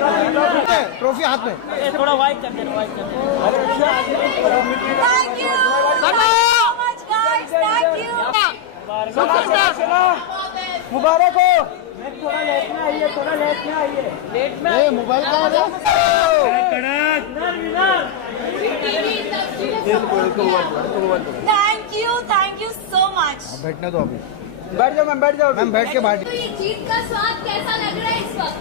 Trophy हाथ में थोड़ा वाइड कर देना, वाइड कर देना। Thank you so much, guys. Thank you. मुबारक हो। थोड़ा लेट में आइए, थोड़ा लेट में आइए। लेट में मोबाइल का Thank you so much. बैठने दो अभी। बैठ जाओ मैम, बैठ जाओ मैम, बैठ के बाहर। तो ये जीत का स्वाद कैसा लग रहा है इस वक्त?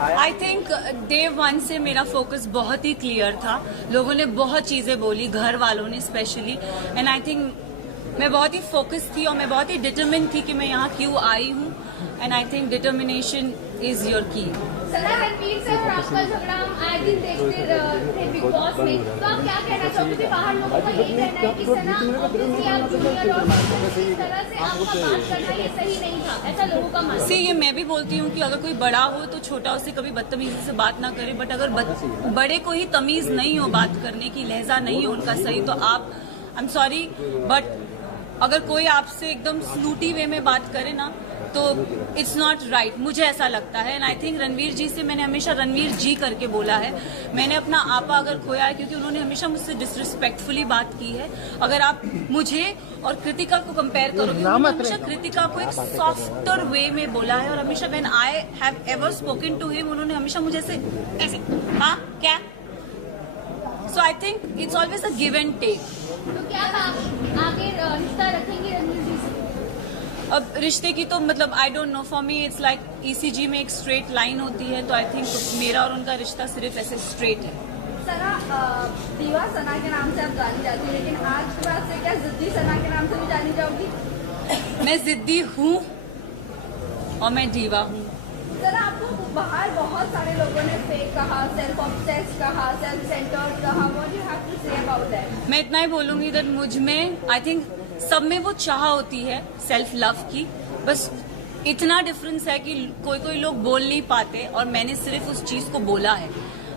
आई थिंक डे 1 से मेरा फोकस बहुत ही क्लियर था। लोगों ने बहुत चीजें बोली, घर वालों ने स्पेशली, एंड आई थिंक मैं बहुत ही फोकस थी और मैं बहुत ही डिटरमिन थी कि मैं यहाँ क्यों आई हूँ, and I think determination is your की। सना रणवीर से और आपका झगड़ा हम आए दिन देखते थे बिग बॉस में, तो आप क्या कहना चाहोगे? क्योंकि बाहर लोगों का यही कहना है कि सना obviously आप जूनियर और इस तरह से आपका बात करना ये सही नहीं था, ऐसा लोगों का मानना है। ये मैं भी बोलती हूँ कि अगर कोई बड़ा हो तो छोटा उससे कभी बदतमीजी से बात ना करे, बट अगर बड़े को ही तमीज नहीं हो बात करने की, लहजा नहीं हो उनका सही, तो आप आई एम सॉरी बट अगर कोई आपसे एकदम स्लूटी वे में बात करे ना तो इट्स नॉट राइट, मुझे ऐसा लगता है। एंड आई थिंक रणवीर जी से मैंने हमेशा रणवीर जी करके बोला है। मैंने अपना आपा अगर खोया है क्योंकि उन्होंने हमेशा मुझसे डिसरिस्पेक्टफुली बात की है। अगर आप मुझे और कृतिका को कंपेयर करोगे, हमेशा कृतिका को एक सॉफ्टर वे में बोला है, और हमेशा when I have ever spoken to him उन्होंने हमेशा मुझे ऐसे हाँ क्या, so I think it's always a give and take. तो क्या आप आगे रिश्ता रखेंगे रणवीर जी से? अब रिश्ते की तो मतलब आई don't know, for me it's like ECG में एक स्ट्रेट लाइन होती है, तो आई थिंक मेरा और उनका रिश्ता सिर्फ ऐसे स्ट्रेट है। सना दीवा सना के नाम से आप जानी जाती है, लेकिन आज के बाद से क्या जिद्दी सना के नाम से भी जानी जाओगी? मैं जिद्दी हूँ और मैं दीवा हूँ। सना आपको बाहर बहुत सारे लोगों ने फेक कहा, सेल्फ ऑब्सेस्ड कहा, सेल्फ सेंटर्ड कहा, what you have to say about that? मैं इतना ही बोलूंगी दैट मुझ में आई थिंक सब में वो चाह होती है सेल्फ लव की, बस इतना डिफरेंस है कि कोई लोग बोल नहीं पाते और मैंने सिर्फ उस चीज को बोला है।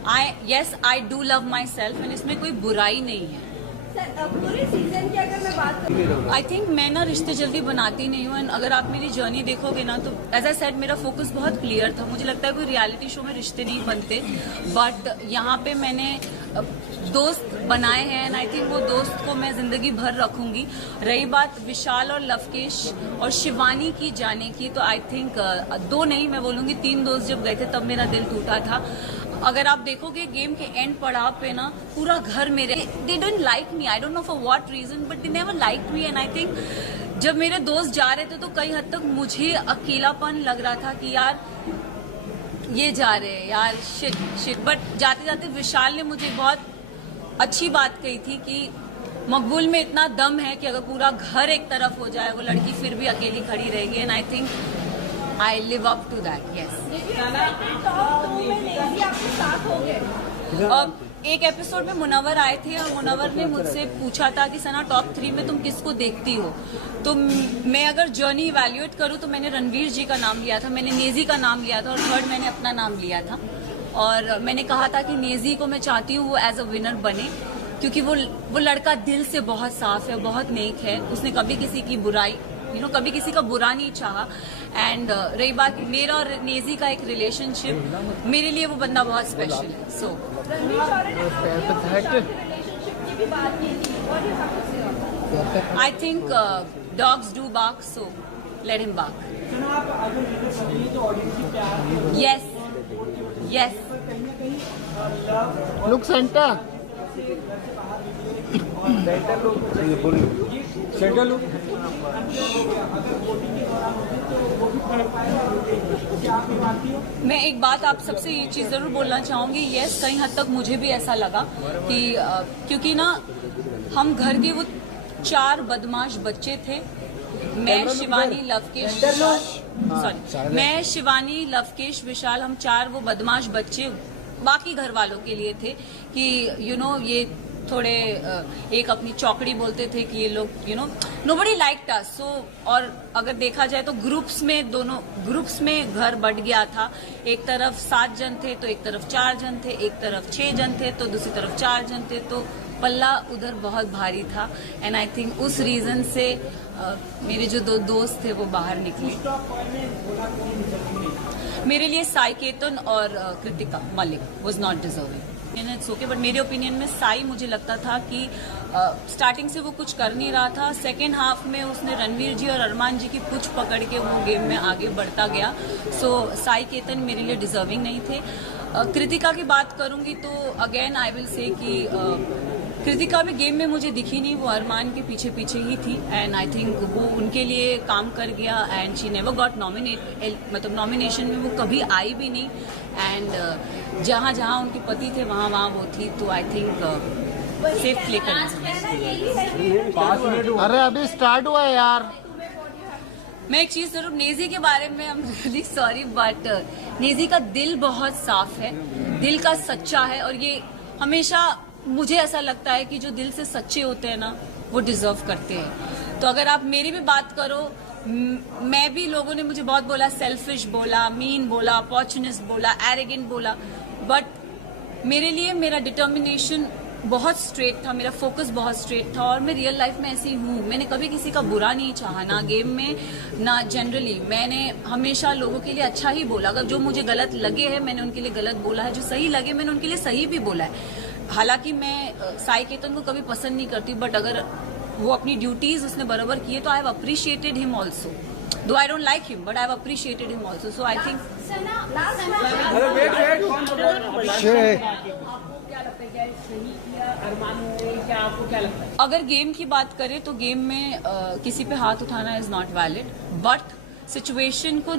I do love my self and इसमें कोई बुराई नहीं है। पूरे सीजन की अगर मैं बात करूँ, आई थिंक मैं ना रिश्ते जल्दी बनाती नहीं हूँ, एंड अगर आप मेरी जर्नी देखोगे ना तो एज आई सेड मेरा फोकस बहुत क्लियर था। मुझे लगता है कोई रियलिटी शो में रिश्ते नहीं बनते, बट यहाँ पे मैंने दोस्त बनाए हैं एंड आई थिंक वो दोस्त को मैं जिंदगी भर रखूंगी। रही बात विशाल और लवकेश और शिवानी की जाने की, तो आई थिंक 2 नहीं मैं बोलूंगी 3 दोस्त जब गए थे तब मेरा दिल टूटा था। अगर आप देखोगे गेम के एंड पड़ाव पे ना पूरा घर मेरे they didn't like me, I don't know for what reason but they never like me, and I think जब मेरे दोस्त जा रहे थे तो कई हद तक मुझे अकेलापन लग रहा था कि यार ये जा रहे हैं यार, शिट। बट जाते जाते विशाल ने मुझे बहुत अच्छी बात कही थी कि मकबूल में इतना दम है कि अगर पूरा घर एक तरफ हो जाए वो लड़की फिर भी अकेली खड़ी रहेगी, and I think I live up to that. Yes, अब एक एपिसोड में मुनव्वर आए थे और मुनव्वर ने मुझसे पूछा था कि सना टॉप 3 में तुम किसको देखती हो, तो मैं अगर जर्नी इवैल्यूएट करूं तो मैंने रणवीर जी का नाम लिया था, मैंने नेजी का नाम लिया था और थर्ड मैंने अपना नाम लिया था। और मैंने कहा था कि नेजी को मैं चाहती हूँ वो एज अ विनर बने, क्योंकि वो लड़का दिल से बहुत साफ है, बहुत नेक है, उसने कभी किसी की बुराई कभी किसी का बुरा नहीं चाहा। एंड रही बात मेरा और नेजी का एक रिलेशनशिप, मेरे लिए वो बंदा बहुत स्पेशल है। So I think dogs do bark, so let him bark. Yes yes, look centre centre look. मैं एक बात आप सबसे ये चीज जरूर बोलना चाहूंगी, यस कहीं हद तक मुझे भी ऐसा लगा कि क्योंकि ना हम घर के वो 4 बदमाश बच्चे थे, मैं शिवानी लवकेश विशाल, विशाल, हम 4 वो बदमाश बच्चे बाकी घर वालों के लिए थे कि ये थोड़े एक अपनी चौकड़ी बोलते थे कि ये लोग नोबडी लाइक्ड अस। सो और अगर देखा जाए तो ग्रुप्स में घर बंट गया था, एक तरफ 7 जन थे तो एक तरफ 4 जन थे, एक तरफ 6 जन थे तो दूसरी तरफ 4 जन थे, तो पल्ला उधर बहुत भारी था। एंड आई थिंक उस रीजन से मेरे जो 2 दोस्त थे वो बाहर निकले। मेरे लिए साई केतन और Kritika Malik was not deserving. It's okay, but मेरे ओपिनियन में साई, मुझे लगता था कि स्टार्टिंग से वो कुछ कर नहीं रहा था। सेकेंड हाफ में उसने रणवीर जी और अरमान जी की पूछ पकड़ के वो गेम में आगे बढ़ता गया। सो साई केतन मेरे लिए डिजर्विंग नहीं थे। कृतिका की बात करूंगी तो अगेन आई विल से कि कृतिका भी गेम में मुझे दिखी नहीं, वो अरमान के पीछे पीछे ही थी एंड आई थिंक वो उनके लिए काम कर गया and she never got nominate, मतलब नॉमिनेशन में वो कभी आई भी नहीं एंड जहाँ जहाँ उनके पति थे वहाँ वहाँ वो थी। तो आई थिंक सेफ प्ले करना चाहिए। अरे अभी स्टार्ट हुआ है यार। मैं एक चीज जरूर, नेजी के बारे में I am really sorry but Naezy का दिल बहुत साफ है, दिल का सच्चा है और ये हमेशा मुझे ऐसा लगता है कि जो दिल से सच्चे होते हैं ना वो डिजर्व करते हैं। तो अगर आप मेरी भी बात करो, मैं भी, लोगों ने मुझे बहुत बोला, सेल्फिश बोला, मीन बोला, अपॉर्चुनिस्ट बोला, एरोगेंट बोला, बट मेरे लिए मेरा डिटर्मिनेशन बहुत स्ट्रेट था, मेरा फोकस बहुत स्ट्रेट था और मैं रियल लाइफ में ऐसी हूँ। मैंने कभी किसी का बुरा नहीं चाहा, ना गेम में ना जनरली। मैंने हमेशा लोगों के लिए अच्छा ही बोला। अगर जो मुझे गलत लगे हैं मैंने उनके लिए गलत बोला है, जो सही लगे मैंने उनके लिए सही भी बोला है। हालांकि मैं साई केतन को कभी पसंद नहीं करती बट अगर वो अपनी ड्यूटीज उसने बराबर की है तो I have appreciated him also, though I don't like him but I have appreciated him also. So I think अरे वेट कौन बोल रहा है? अगर गेम की बात करें तो गेम में किसी पे हाथ उठाना is not valid but situation को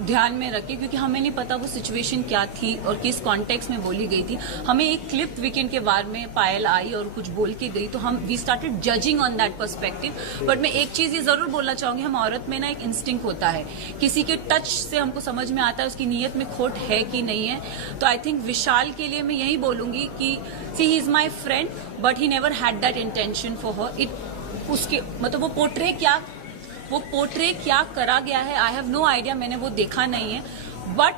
ध्यान में रखें क्योंकि हमें नहीं पता वो सिचुएशन क्या थी और किस कॉन्टेक्स्ट में बोली गई थी। हमें एक क्लिप वीकेंड के बारे में पायल आई और कुछ बोल के गई तो हम we started judging on that perspective. But मैं एक चीज ये जरूर बोलना चाहूंगी, हम औरत में ना एक इंस्टिंक्ट होता है, किसी के टच से हमको समझ में आता है उसकी नीयत में खोट है कि नहीं है। तो आई थिंक विशाल के लिए मैं यही बोलूंगी कि see he is my friend but he never had that intention for her. It उसके मतलब वो पोर्ट्रे क्या करा गया है आई हैव नो आइडिया, मैंने वो देखा नहीं है। बट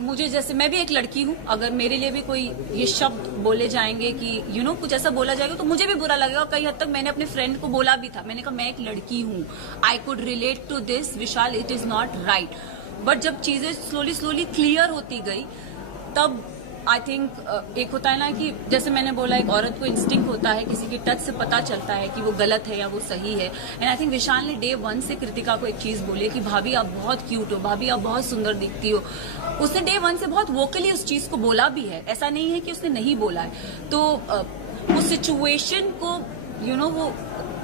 मुझे, जैसे मैं भी एक लड़की हूँ, अगर मेरे लिए भी कोई ये शब्द बोले जाएंगे कि कुछ ऐसा बोला जाएगा तो मुझे भी बुरा लगेगा। कई हद तक मैंने अपने फ्रेंड को बोला भी था, मैंने कहा मैं एक लड़की हूँ, I could relate to this Vishal, it is not right. But जब चीजें स्लोली क्लियर होती गई तब आई थिंक एक होता है ना कि जैसे मैंने बोला, एक औरत को इंस्टिंक्ट होता है, किसी के टच से पता चलता है कि वो गलत है या वो सही है। एंड आई थिंक विशाल ने डे 1 से कृतिका को एक चीज बोली कि भाभी आप बहुत क्यूट हो, भाभी आप बहुत सुंदर दिखती हो। उसने डे 1 से बहुत वोकली उस चीज को बोला भी है, ऐसा नहीं है कि उसने नहीं बोला है। तो उस सिचुएशन को वो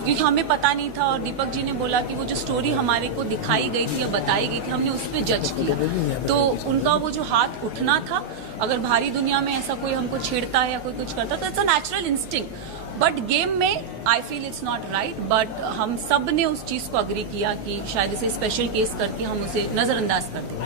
क्योंकि हमें पता नहीं था और दीपक जी ने बोला कि वो जो स्टोरी हमारे को दिखाई गई थी या बताई गई थी हमने उस पर जज किया। तो उनका वो जो हाथ उठना था, अगर भारी दुनिया में ऐसा कोई हमको छेड़ता है या कोई कुछ करता तो it's a natural instinct. But game में I feel it's not right. But हम सब ने उस चीज को अग्री किया कि शायद इसे स्पेशल केस करके हम उसे नजरअंदाज करते हैं।